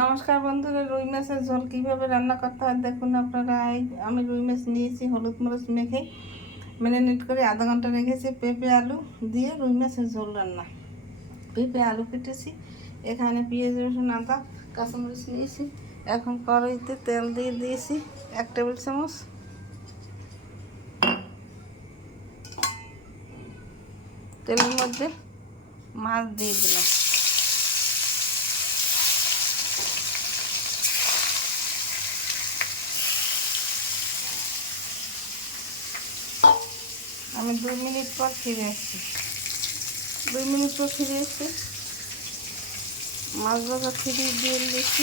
নমস্কার বন্ধুরা, রুই মাছের ঝোল কীভাবে রান্না করতে হয় দেখুন আপনারা। আমি রুই মাছ নিয়েছি, হলুদ মরিচ মেখে ম্যারিনেট করে আধা ঘন্টা রেখেছি। পেঁপে আলু দিয়ে রুই মাছের ঝোল রান্না। পেঁপে আলু কেটেছি, এখানে পেঁয়াজ রসুন আদা কাঁচামরিচ নিয়েছি। এখন কড়াইতে তেল দিয়ে দিয়েছি 1 টেবিল চামচ। তেলের মধ্যে মাছ দিয়ে দিলাম। আমি 2 মিনিট পর ফিরে আসছি। 2 মিনিট পর ফিরে এসে মাছ ভাজা ফিরে দিয়ে দিয়েছি।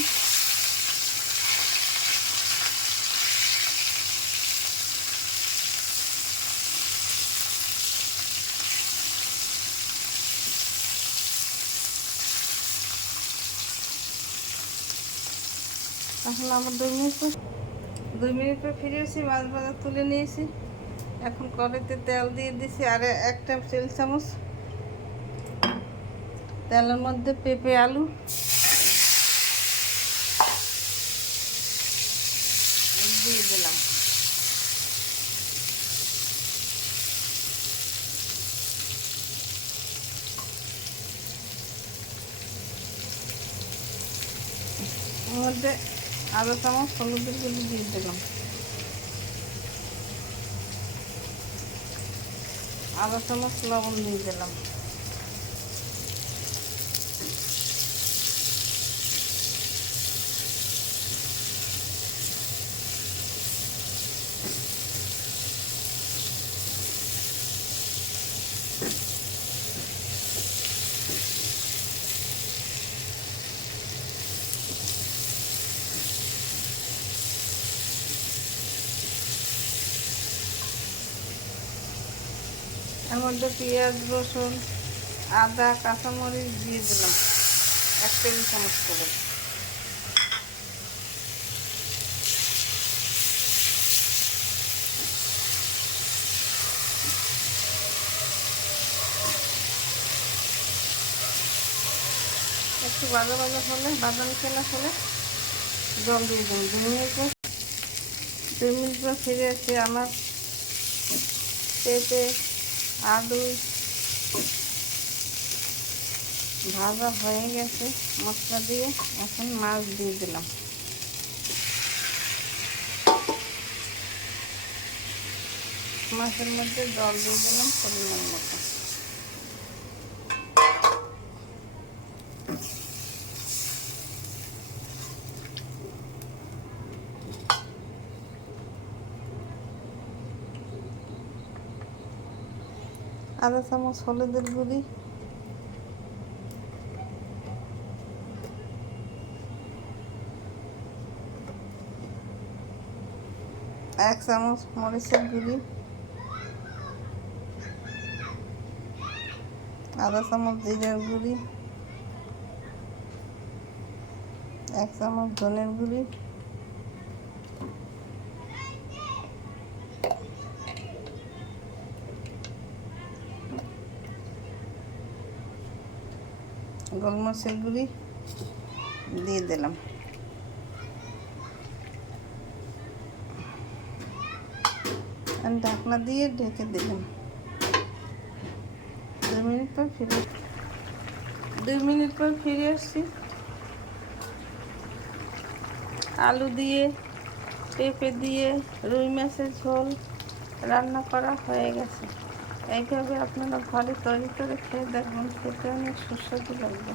এখন আবার 2 মিনিট পর ফিরে এসেছি, মাছ ভাজা তুলে নিয়েছি। এখন কড়াইতে তেল দিয়ে দিয়েছি আর 1 টেবিল চামচ। তেলের মধ্যে পেঁপে আলু দিয়ে দিলাম। ওর মধ্যে আধা চামচ হলুদের গুঁড়ো দিয়ে দিলাম, আধা চামচ লবণ দিয়ে দিলাম। এর মধ্যে পেঁয়াজ রসুন আদা কাঁচামরিচ দিয়ে দিলাম 1 টেবিল চামচ করে। একটু ভাজা ভাজা হলে, বাদামি কালার হলে জল দিয়ে দেবো। 2 মিনিট পর ফিরে এসে আমার পেঁপে আলু ভাজা হয়ে গেছে মশলা দিয়ে। এখন মাছ দিয়ে দিলাম। মাছের মধ্যে জল দিয়ে দিলাম পরিমাণ মতো। আধা চামচ হলুদের গুঁড়ি, 1 চামচ মরিচের গুঁড়ি, আধা চামচ জিরার গুঁড়ি, 1 চামচ ধনের গুঁড়ি, গোলমরিচের গুঁড়ি দিয়ে দিলাম। ঢাকনা দিয়ে ঢেকে দিলাম। 2 মিনিট পর ফিরে আসছি। আলু দিয়ে পেঁপে দিয়ে রুই মাছের ঝোল রান্না করা হয়ে গেছে। এইভাবে আপনারা ঘরে তৈরি করে খেয়ে দেখবেন, খেতে অনেক সুস্বাদু লাগবে।